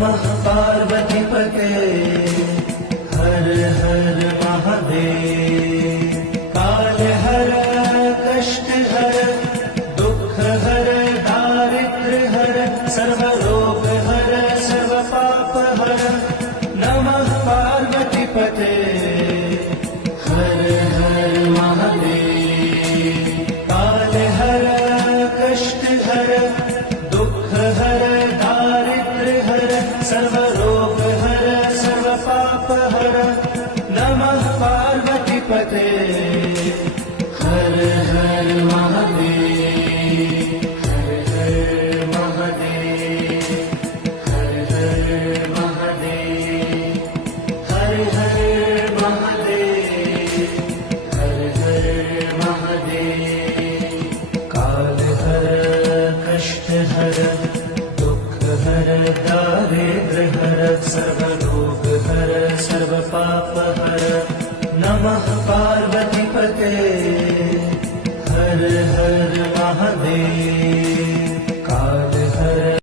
नमः पार्वतीपते हर हर महादेव। काल हर कष्ट हर दुख हर दारिद्र्य हर सर्व रोग हर सर्व पाप हर नमः पार्वतीपते हर हर महादेव। काल हर कष्ट हर दुख हर दारिद्र्य हर सर्व रोग हर सर्व पाप हर नमः पार्वतीपते हर हर महादेव। हर हर महादेव। हर हर महादेव। हर हर महादेव। हर हर महादेव। काल हर कष्ट हर दुख हर दारिद्र्य हर सर्व रोग हर सर्व पाप हर नमः पार्वतीपते हर हर महादेव।